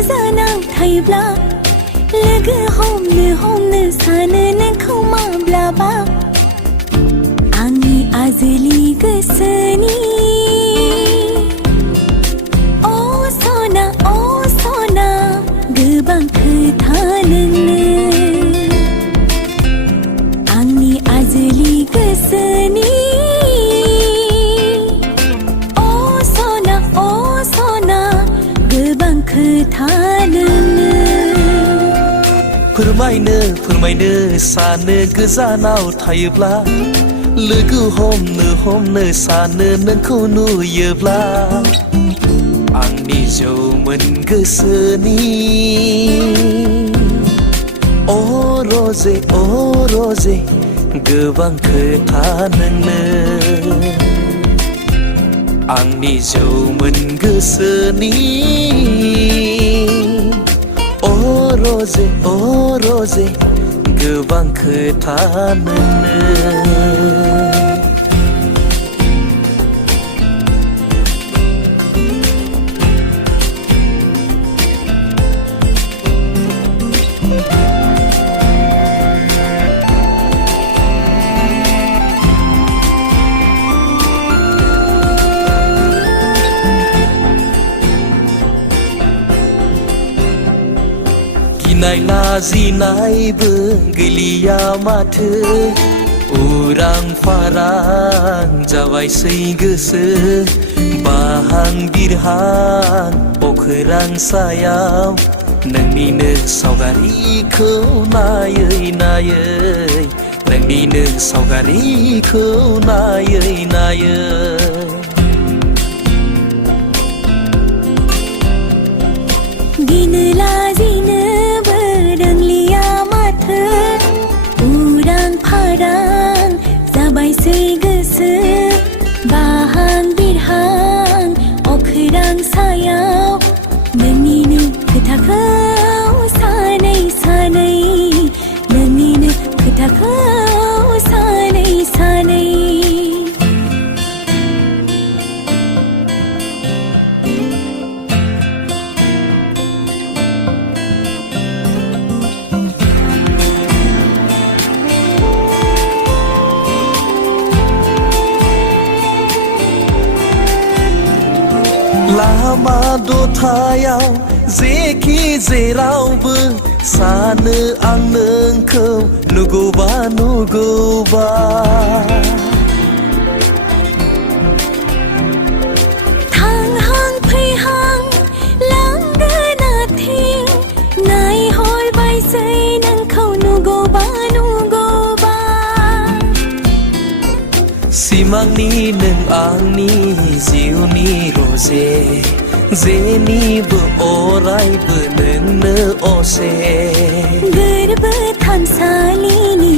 गोजानाव थायोब्ला लोगो हमनो सानो नोंखौ माब्लाबा आंनि आजोलि गोसोनि अ सना गोबां खोथा नोंनो आंनि आजोलि गोसोनि अ सना गोबां खोथा नोंनो फोरमायनो सानो गोजानाव थायोब्ला लोगो हमनो सानो नोंखौ नुयोब्ला आंनि जौमोन गोसोनि अ रजे गोबां खोथा नोंनो आंनि जौमोन गोसोनि अ रजे गोबां खोथा नोंनो गिनाय लाजिनायबो गैलिया माथो उरां फारां जाबायसै गोसो बाहां बिरहां अखोरां सायाव नोंनिनो सावगारिखौ नायै नोंनिनो सावगारिखौ नायै गिनो लाजिनोबो रोंलिया माथो उरां फारां जाबायसै गोसो बाहां बिरहां अखोरां सायाव नोंनिनो खोथाखौ सानै नोंनिनो खोथाखौ सानै लामा दथायाव जेखि जेरावबो सानो आं नोंखौ नुगौबा थांहां फैहां लांगोनाथिं नायहरबायसै नोंखौ नुगौबा सिमांनि नों आंनि जिउनि रजे जेनिबो अरायबो नोंनो असे गोरबो थानसालिनि